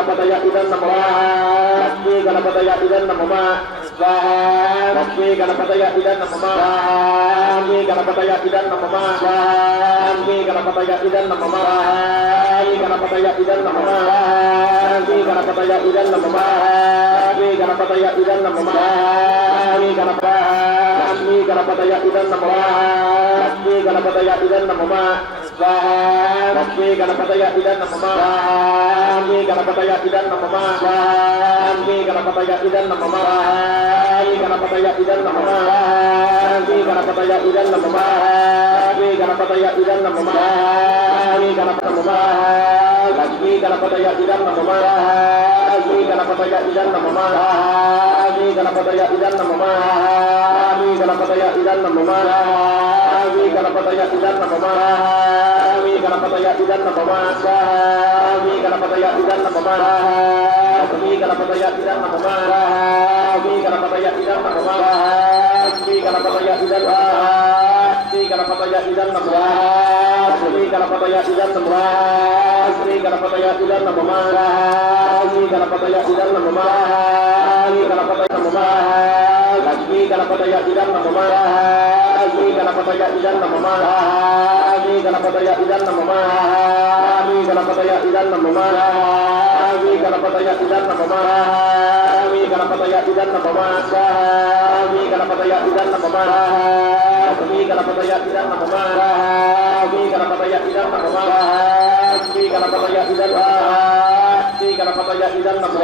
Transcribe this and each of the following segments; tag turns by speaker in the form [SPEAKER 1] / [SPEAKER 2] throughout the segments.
[SPEAKER 1] గణపతయ ఇదం నమః లక్ష్మీ గణపతయ ఇదం నమః స్వాహా లక్ష్మీ గణపతయ ఇదం నమః లక్ష్మీ గణపతయ ఇదం నమః లక్ష్మీ గణపతయ ఇదం నమః లక్ష్మీ గణపతయ ఇదం నమః లక్ష్మీ గణపతయ ఇదం నమః లక్ష్మీ గణపతయ ఇదం నమః లక్ష్మీ గణప లక్ష్మీ గణపతయ ఇదం నమః లక్ష్మీ గణపతయ ఇదం నమః లక్ష్మీ గణపతయ ఇదన్నమ్మ లక్ష్మీ గణపతయ ఇదన్నమ్మ లక్ష్మీ గణపతయ ఇదన్నమ్మ లక్ష్మీ గణపతయ ఇదన్నమ్మ లక్ష్మీ గణపతయ ఇదన్నమ్మ లక్ష్మీ గణపతయ ఇదన్నమ్మ లక్ష్మీ గణపతమ్మ లక్ష్మీ గణపతయ ఇదన్నమ్మ లక్ష్మీ గణపతయ ఇదన్నమ్మ గణపతయ ఇదన్న నమః గణపతయ ఇదన్న నమః గణపతయ ఇదన్న నమః గణపతయ ఇదన్న నమః గణపతయ ఇదన్న నమః గణపతయ ఇదన్న నమః గణపతయ ఇదన్న నమః గణపతయ ఇదన్న శ్రీ గణపతయ ఇదన్న నమః karapataya sudah temuas Sri karapataya sudah temuas Sri karapataya sudah temuas Sri karapataya sudah temuas Sri karapataya sudah temuas Sri karapataya sudah temuas Sri karapataya sudah temuas Sri karapataya sudah temuas Sri karapataya sudah temuas Sri karapataya sudah temuas Sri karapataya sudah temuas Sri karapataya sudah temuas గణపతయ ఇదం శ్రీ గణపతయ ఇదం నమః శ్రీ గణపతయ ఇదం నమః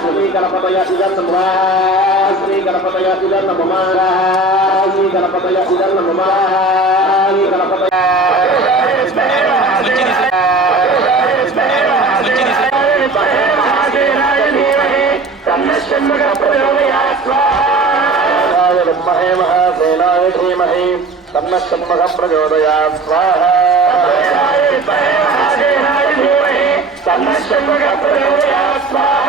[SPEAKER 1] శ్రీ గణపతయ ఇదం నమః శ్రీ గణపతయ ఇదం నమః శ్రీ గణపతయ
[SPEAKER 2] ఇదం తన్నమ్మగ ప్రచోదయా స్వాహ.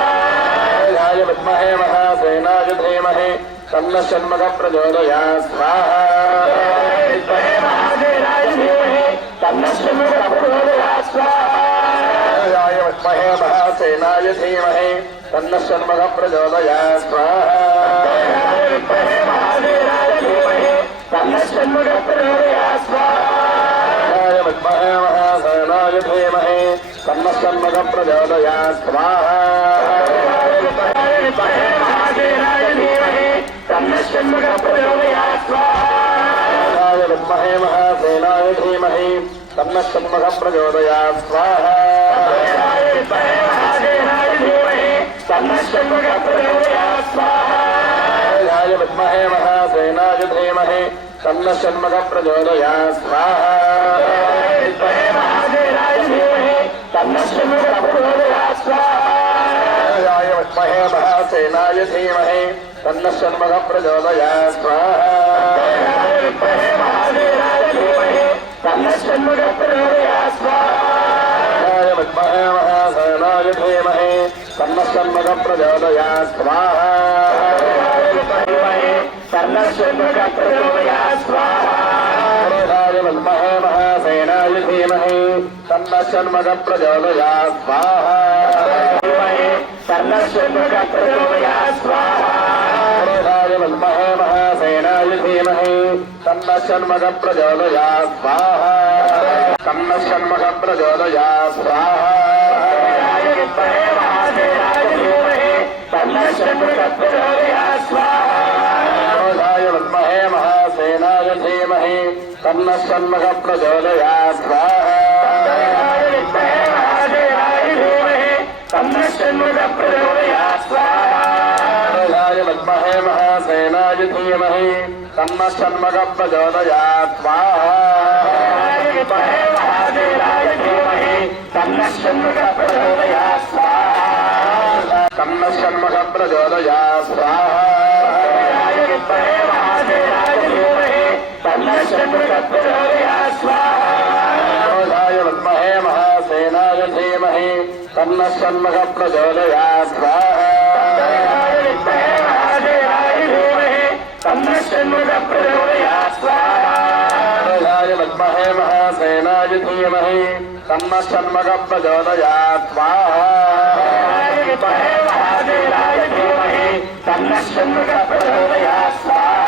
[SPEAKER 2] తన్నమ్మగ విద్మహే మహాసేనాయ ధీమహే. తన్న షణ్మగ ప్రచోదయా స్వాహ. విద్మహే మహాసేనాయ ధీమహే. తన్న షణ్మగ ప్రచోదయా స్వాహ महासेनाय धीमहे तन्नसन्मद प्रचोदया स्वाहाय विद्महे महासेनाय धीमहि तन्नसन्मद प्रचोदया स्वाहा तन्नसन्मद प्रचोदया स्वाहा विद्महे महासेनाय धीमहि षण्मषण्मग प्रचोदया स्वाहा महे महासेनाय धीमहे तन्न षण्मग प्रचोदया स्वाहा महे महासेनाय धीमहे तन्न षण्मग प्रचोदया स्वाहा महासेनायुधीमहे सन्नशन्मग प्रचोदया स्वाहा सन्नशन्मग प्रचोदया स्वाहा विद्महे महासेनायुधीमहे सन्नशन्मग प्रचोदया स्वाहा सन्नशन्मग प्रचोदया स्वाहा विद्महे महासेनायुधीमहे सन्नशन्मग प्रचोदया प्रजोदया षण्मुखप्रचोदयात्वाय विद्महे महासेनाय धीमहि तन्न षण्मुखप्रचोदयात्वाः तन्न षण्मुखप्रचोदया स्वाहा। विद्महे महासेनाय धीमहि तन्न षण्मुख प्रचोदया स्वाहाय विद्महे महासेनाय धीमहि तन्न षण्मुख प्रचोदया स्वाहा महादेवाय धीमहि तन्न षण्मुख प्रचोदया स्वाहा